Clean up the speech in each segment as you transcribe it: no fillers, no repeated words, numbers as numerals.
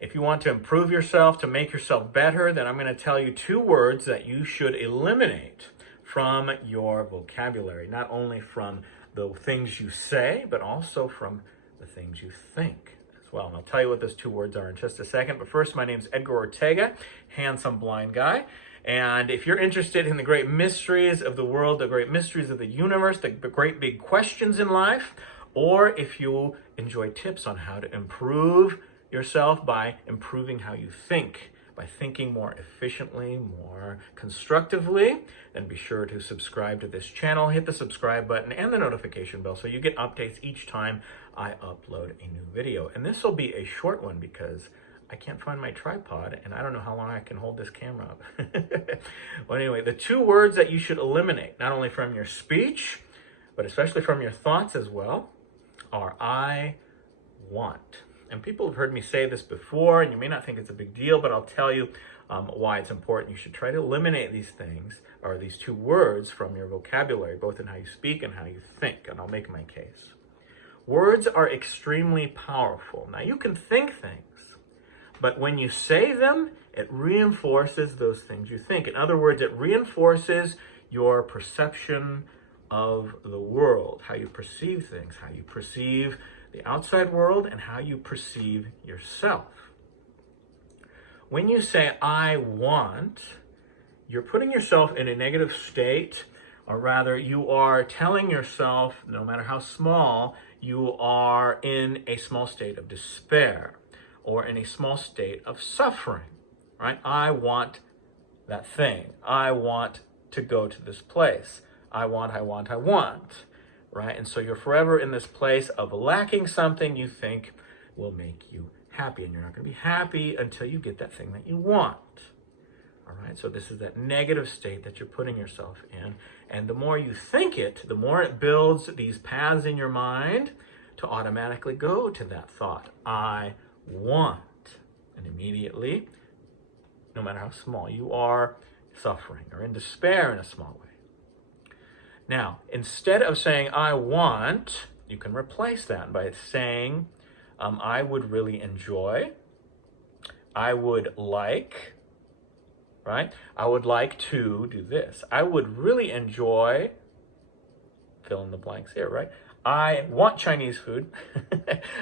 If you want to improve yourself, to make yourself better, then I'm going to tell you 2 words that you should eliminate from your vocabulary, not only from the things you say, but also from the things you think as well. And I'll tell you what those 2 words are in just a second. But first, my name is Edgar Ortega, handsome blind guy. And if you're interested in the great mysteries of the world, the great mysteries of the universe, the great big questions in life, or if you enjoy tips on how to improve yourself by improving how you think, by thinking more efficiently, more constructively, then be sure to subscribe to this channel. Hit the subscribe button and the notification bell so you get updates each time I upload a new video. And this will be a short one because I can't find my tripod and I don't know how long I can hold this camera up. Well, anyway, the 2 words that you should eliminate, not only from your speech, but especially from your thoughts as well, are I want. And people have heard me say this before, and you may not think it's a big deal, but I'll tell you why it's important. You should try to eliminate these things, or these 2 words, from your vocabulary, both in how you speak and how you think, and I'll make my case. Words are extremely powerful. Now, you can think things, but when you say them, it reinforces those things you think. In other words, it reinforces your perception of the world, how you perceive things, how you perceive the outside world, and how you perceive yourself. When you say, I want, you're putting yourself in a negative state, or rather, you are telling yourself, no matter how small, you are in a small state of despair, or in a small state of suffering, right? I want that thing. I want to go to this place. I want. Right? And so you're forever in this place of lacking something you think will make you happy. And you're not going to be happy until you get that thing that you want. All right? So this is that negative state that you're putting yourself in. And the more you think it, the more it builds these paths in your mind to automatically go to that thought. I want. And immediately, no matter how small, you are suffering or in despair in a small way. Now, instead of saying, I want, you can replace that by saying, I would really enjoy, I would like, right? I would like to do this. I would really enjoy, fill in the blanks here, right? I want Chinese food.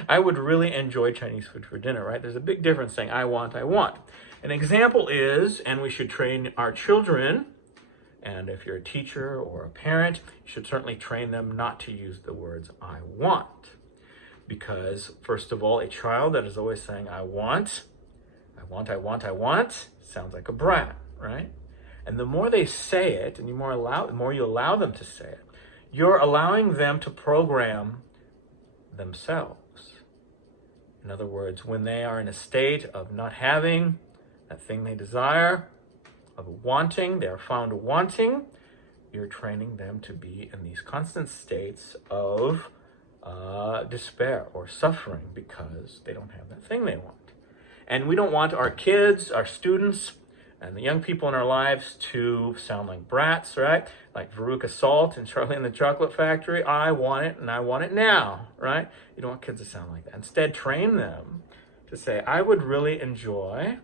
I would really enjoy Chinese food for dinner, right? There's a big difference saying, I want. An example is, and we should train our children, and if you're a teacher or a parent, you should certainly train them not to use the words I want. Because, first of all, a child that is always saying I want, sounds like a brat, right? And the more they say it, and the more you allow them to say it, you're allowing them to program themselves. In other words, when they are in a state of not having that thing they desire, of wanting, they're found wanting, you're training them to be in these constant states of despair or suffering because they don't have that thing they want. And we don't want our kids, our students, and the young people in our lives to sound like brats, right? Like Veruca Salt and Charlie and the Chocolate Factory. I want it and I want it now, right? You don't want kids to sound like that. Instead, train them to say, I would really enjoy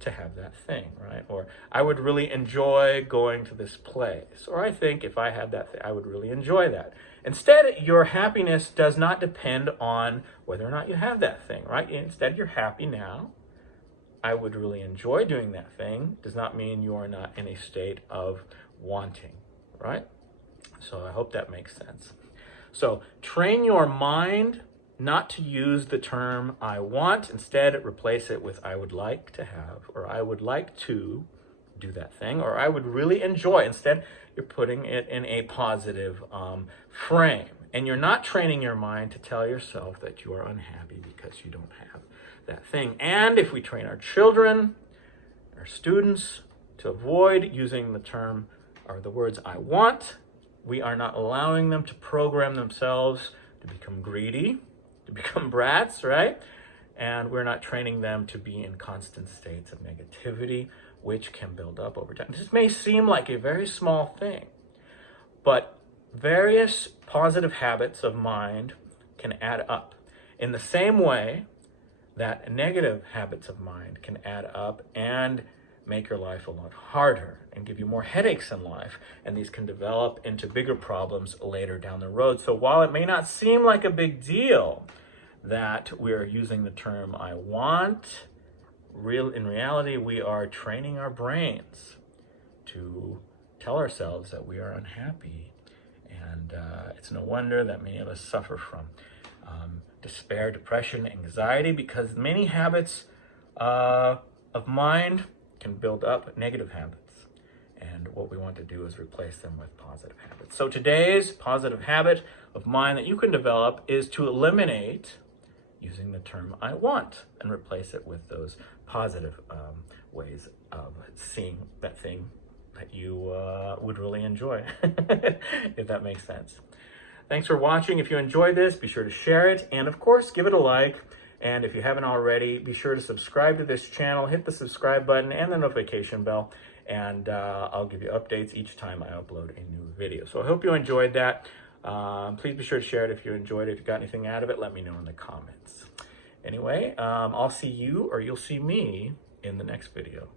to have that thing, right? Or I would really enjoy going to this place. Or I think if I had that thing, I would really enjoy that. Instead, your happiness does not depend on whether or not you have that thing, right? Instead, you're happy now. I would really enjoy doing that thing does not mean you are not in a state of wanting, right? So I hope that makes sense. So train your mind not to use the term I want. Instead, replace it with I would like to have, or I would like to do that thing, or I would really enjoy. Instead, you're putting it in a positive frame. And you're not training your mind to tell yourself that you are unhappy because you don't have that thing. And if we train our children, our students, to avoid using the term or the words I want, we are not allowing them to program themselves to become greedy, to become brats, right? And we're not training them to be in constant states of negativity, which can build up over time. This may seem like a very small thing, but various positive habits of mind can add up. In the same way that negative habits of mind can add up and make your life a lot harder and give you more headaches in life. And these can develop into bigger problems later down the road. So while it may not seem like a big deal that we're using the term I want, in reality, we are training our brains to tell ourselves that we are unhappy. And it's no wonder that many of us suffer from despair, depression, anxiety, because many habits of mind can build up negative habits. And what we want to do is replace them with positive habits. So today's positive habit of mind that you can develop is to eliminate using the term I want and replace it with those positive ways of seeing that thing that you would really enjoy, if that makes sense. Thanks for watching. If you enjoyed this, be sure to share it. And of course, give it a like. And if you haven't already, be sure to subscribe to this channel, hit the subscribe button and the notification bell. And I'll give you updates each time I upload a new video. So I hope you enjoyed that. Please be sure to share it if you enjoyed it. If you got anything out of it, let me know in the comments. Anyway, I'll see you, or you'll see me, in the next video.